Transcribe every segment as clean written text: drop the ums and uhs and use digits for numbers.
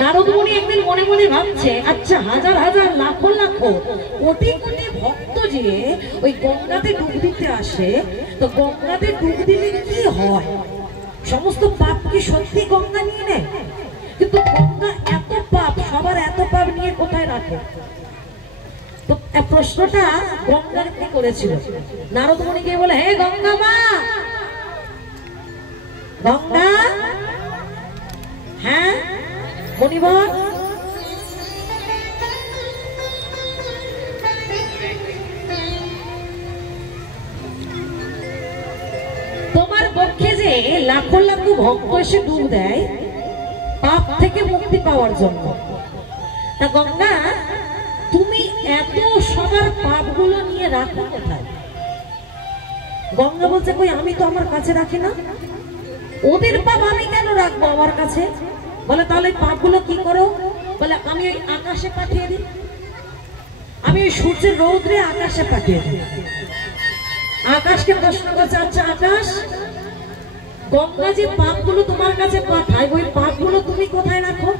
নারদ মুনি একদিন মনে মনে ভাবছে, আচ্ছা হাজার হাজার লাখো লাখো কোটি কোটি ভক্ত যে ওই গঙ্গাতে ডুব দিতে আসে, তো গঙ্গাতে ডুব দিলে কি হয়? সমস্ত পাপ কি সত্যি গঙ্গা নিয়ে নেয়? কিন্তু গঙ্গা এত পাপ, সবার এত পাপ নিয়ে কোথায় রাখে? তো প্রশ্নটা গঙ্গার কি করেছিল? নারদ মুনি গিয়ে বলে, হে গঙ্গা মা, গঙ্গা, হ্যাঁ মণিবর, তোমার পক্ষে যে লাখো লাখো ভক্ত এসে ডুব দেয় পাপ থেকে মুক্তি পাওয়ার জন্য, তা গঙ্গা তুমি এত সবার পাপগুলো নিয়ে রাখো কোথায়? গঙ্গা বলছে, কই আমি তো আমার কাছে রাখি না, ওদের পাপ আমি কেন রাখবো আমার কাছে? বলে তাহলে পাপগুলো কি করো? বলে আমি ওই আকাশে পাঠিয়ে দিই, আমি ওই সূর্যের রৌদ্রে আকাশে পাঠিয়ে দিই। আকাশকে প্রশ্ন করছে, আচ্ছা আকাশ, গঙ্গা যে পাপগুলো তোমার কাছে পাঠায়, ওই পাপগুলো তুমি কোথায় রাখো?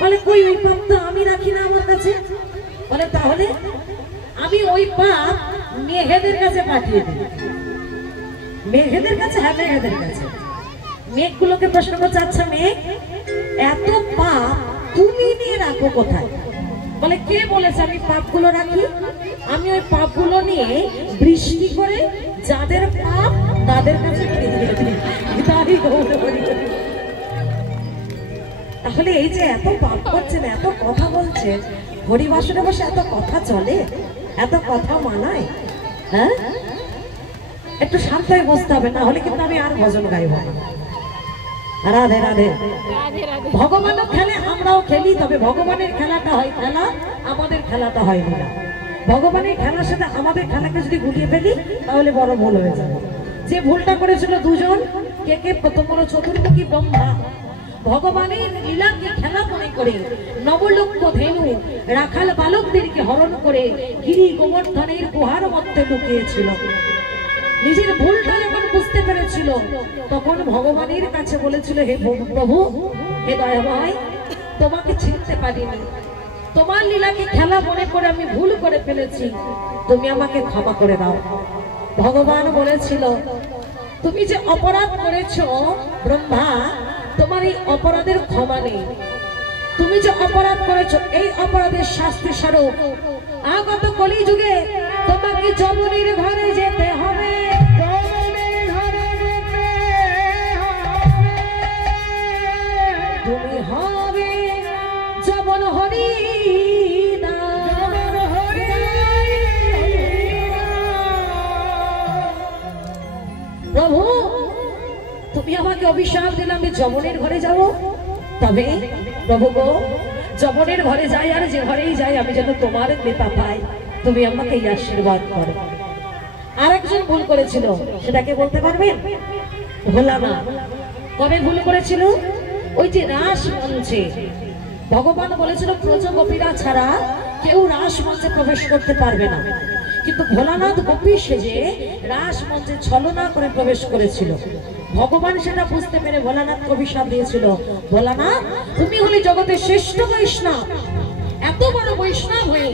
বলে কই ওই পাপ তো আমি রাখি না আমার কাছে। বলে তাহলে আমি ওই পাপ মেঘেদের কাছে পাঠিয়ে দিই। মেঘেদের কাছে? হ্যাঁ মেঘেদের কাছে। মেঘগুলোকে প্রশ্ন করছে, আচ্ছা মেঘ, এত পাপ তুমি নিয়ে রাখো কোথায়? বলে কে বলেছে আমি পাপগুলো রাখি? আমি ওই পাপগুলো নিয়ে বৃষ্টি করে যাদের পাপ তাদের কাছে দিয়ে দিই। তাহলে এই যে এত পাপ করছেন, এত কথা বলছেন, হরিবাসরে বসে এত কথা চলে, এত কথা মানায়? হ্যাঁ, একটু শান্ত হয়ে বসতে হবে, না হলে কিন্তু আমি আর ভজন গাইব না। রাধে রাধে। ভগবানও খেলে, আমরাও খেলি, তবে ভগবানের খেলাটা হয় খেলা, আমাদের খেলাটা হয় না। ভগবানের খেলার সাথে আমাদের খেলাকে যদি গুলিয়ে ফেলি তাহলে বড় ভুল হয়ে যাবে। যে ভুলটা করেছিল দুজন, কে কে? প্রথম হলো চতুর্মুখী ব্রহ্মা, ভগবানের লীলাকে খেলা মনে করে নবলক্ষ ধেনু রাখাল বালকদেরকে হরণ করে গিরি গোবর্ধনের গুহার মধ্যে লুকিয়েছিল। নিজের ভুলটা যখন বুঝতে পেরেছিল, তখন ভগবানের কাছে বলেছিল, হে প্রভু, হে দয়াময়, তোমাকে চিনতে পারিনি, তোমার লীলাকে খেলা মনে করে আমি ভুল করে ফেলেছি, তুমি আমাকে ক্ষমা করে দাও। ভগবান বলেছিল, তুমি যে অপরাধ করেছো ব্রহ্মা, তোমার এই অপরাধের ক্ষমা নেই। তুমি যে অপরাধ করেছো, এই অপরাধের শাস্তি স্বরূপ আগত কলিযুগে তোমাকে যমুনের ঘরে যেতে হবে। তুমি হবে যমন হরি, প্রভু তুমি আমাকে অভিশাপ দিলে আমি যমনের ঘরে যাব, তবে প্রভু গো, যমনের ঘরে যাই আর যে ঘরেই যাই আমি যেন তোমার কৃপা পাই, তুমি আমাকে এই আশীর্বাদ করো। আর একজন ভুল করেছিল, সেটাকে বলতে পারবেন? ভোলানাথ। কবে ভুল করেছিল? ওই যে রাস মঞ্চে ভগবান বলেছিল ব্রজ গোপীরা ছাড়া কেউ রাস মঞ্চে প্রবেশ করতে পারবে না, কিন্তু ভোলানাথ গোপী সেজে রাস মঞ্চে ছলনা করে প্রবেশ করেছিল। ভগবান সেটা বুঝতে পেরে ভোলানাথ অভিশাপ দিয়েছিল, ভোলানাথ তুমি হলে জগতের শ্রেষ্ঠ বৈষ্ণব, এত বড় বৈষ্ণব হয়ে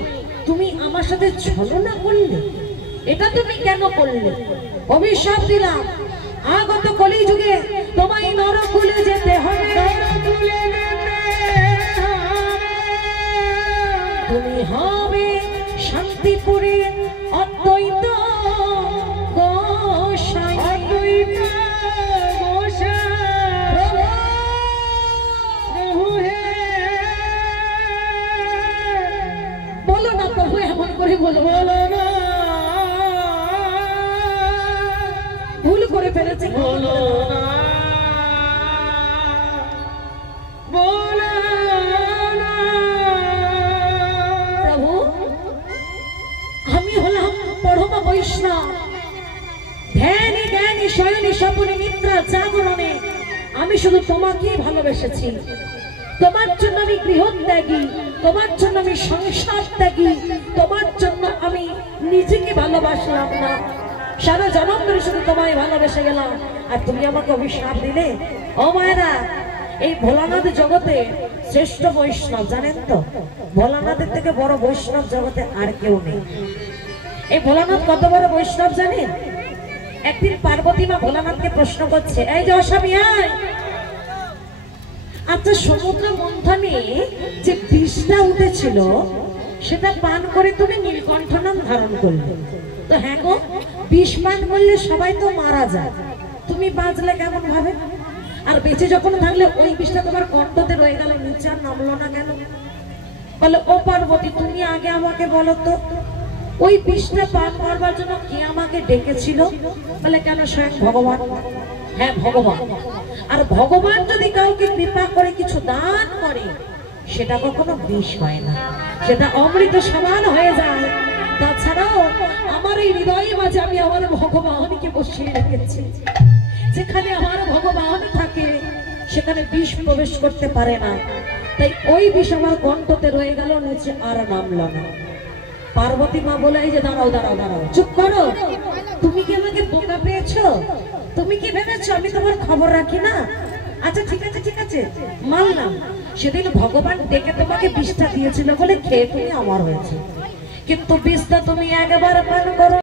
তুমি আমার সাথে ছলনা করলে, এটা তুমি কেন করলে? অভিশাপ দিলাম, আগত কলিযুগে তোমায় নরকুলে যেতে হবে, তুমি হবে শান্তিপুরে অদ্বৈত গোসাই। বলো না প্রভু, এমন করে বলো, বলো না, ভুল করে ফেলেছি, বলো না, বলো না। প্রভু আমি হলাম পরম বৈষ্ণব, ধ্যানে জ্ঞানে শয়নে স্বপনে নিদ্রা জাগরণে আমি শুধু তোমাকেই ভালোবেসেছি। তোমার জন্য আমি গৃহত্যাগী, তোমার জন্য আমি সংসার ত্যাগী, তোমার জন্য আমি নিজেকে ভালোবাসলাম না, সারা জনম ধরে শুধু তোমায় ভালোবেসে গেলাম, আর তুমি আমাকে অভিশাপ দিলে। ও মায়েরা, এই ভোলানাথ জগতে শ্রেষ্ঠ বৈষ্ণব জানেন তো? ভোলানাথের থেকে বড় বৈষ্ণব জগতে আর কেউ নেই। এই ভোলানাথ কত বড় বৈষ্ণব জানেন? একদিন পার্বতী মা ভোলানাথকে প্রশ্ন করছে, এই যে অস্বামী, আচ্ছা সমুদ্র মন্থনে যে বিষটা উঠেছিল সেটা পান করে তুমি নীলকণ্ঠ নাম ধারণ করলে, তো হ্যাঁ গো, বিষ পান করলে সবাই তো মারা যায়, তুমি বাঁচলে কেমন ভাবে? আর বেঁচে যখন থাকলে ওই বিষটা তোমার কণ্ঠতে রয়ে গেল, নিচে আর নামলো না কেন? বলে, ও পার্বতী, তুমি আগে আমাকে বলো তো, ওই বিষটা পান করবার জন্য কে আমাকে ডেকেছিল? বলে, কেন? স্বয়ং ভগবান। হ্যাঁ, ভগবান। আর ভগবান যদি কাউকে কৃপা করে কিছু দান করে, সেটা কখনো বিষ হয় না, সেটা অমৃত সমান হয়ে যায়। তাছাড়াও আমার এই হৃদয়ে মাঝে আমি আমার ভগবানকে বসিয়ে রেখেছি। যেখানে আমার ভগবান থাকে সেখানে বিষ প্রবেশ করতে পারে না, তাই ওই বিষ আমার কণ্ঠতে রয়ে গেল, নিচে আর নামলো না। পার্বতী মা বলে, এই যে দাঁড়াও দাঁড়াও দাঁড়াও, চুপ করো, তুমি কি আমাকে বোকা পেয়েছো? তুমি কি ভেবেছো আমি তোমার খবর রাখি না? আচ্ছা ঠিক আছে ঠিক আছে, মানলাম সেদিন ভগবান ডেকে তোমাকে বিষটা দিয়েছিল বলে খেয়ে তুমি আমার হয়েছে, কিন্তু বিষটা তুমি একবার পান করো